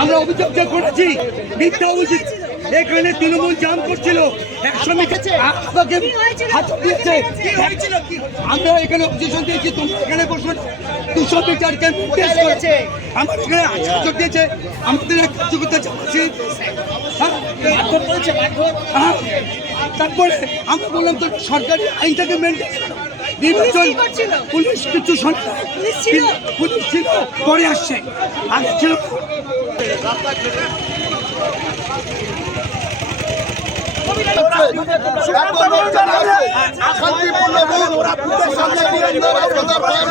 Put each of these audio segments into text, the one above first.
আমরা অভিযোগ যে করেছি মিথ্যা অভিযোগ। এখানে তৃণমূল জাম করছিল একশো মিটার আপনাকে হাত দিয়েছে। আমরা এখানে অবজেকশন দিয়েছি তোমরা এখানে বসুন দুশো মিটারকে নোটিশ করেছে। আমার এখানে হাজার দিয়েছে আমাদের কার্যকর্তা যাচ্ছি হ্যাঁ? তারপরে আমরা বললাম তো সরকারি আইনটাকে মেনটেন নির্বাচন পুলিশ কিছু পুলিশ ছিল পরে আসছে। আগে ছিল। শান্তিপূর্ণ সামনে রাস্তা মাটি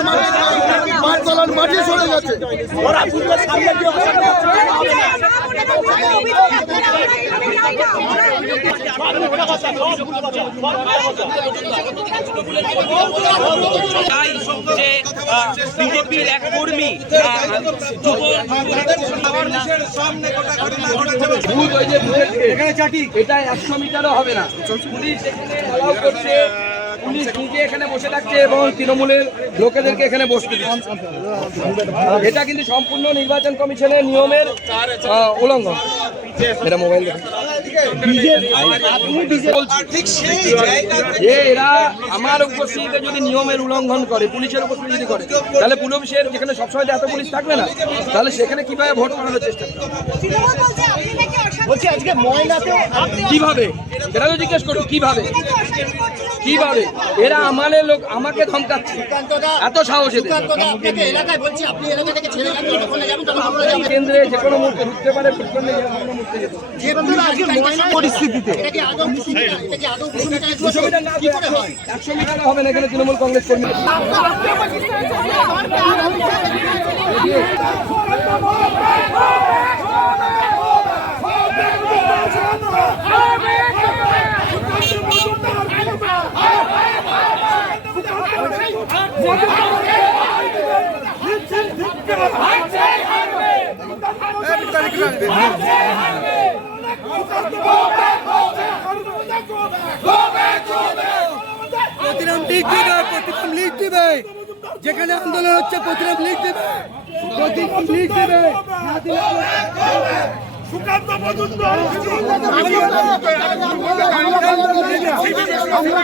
পায়ের তলার মাটি সরে তাই বিজেপির এক কর্মী এখানে চাটি এটা একশো মিটারও হবে না। পুলিশ এবং তৃণমূলের লোকেদেরকে এখানে বসতে এটা কিন্তু সম্পূর্ণ নির্বাচন কমিশনের নিয়মের আহ, উল্লঙ্ঘন এটা মোবাইল এরা আমার উপস্থিতিতে যদি নিয়মের উল্লঙ্ঘন করে পুলিশের উপস্থিতি যদি করে তাহলে পুলিশের যেখানে সবসময় এত পুলিশ থাকবে না? তাহলে সেখানে কীভাবে ভোট করানোর চেষ্টা করে? বলছি আজকে ময়নাতে কীভাবে? এটা তো জিজ্ঞেস করুন কীভাবে? কীভাবে? এরা আমাদের লোক আমাকে ধমকাচ্ছে। এত সাহস এদের। আপনাকে এলাকায় বলছি আপনি এলাকা থেকে ছেড়ে যাবেন যখন যাবেন তখন আমরা যাব কেন্দ্রে যে কোনো মুহূর্তে ঢুকতে পারে। পরিস্থিতিতে। হয়? একশো মিটার হবে না এখানে তৃণমূল কংগ্রেস কর্মী। প্রতিরাম লিখ দিবে প্রতিরাম লিখ দিবে যেখানে আন্দোলন হচ্ছে প্রতিরাম লিখ দিবে প্রতিরাম লিখ দিবে না দিলে আমরা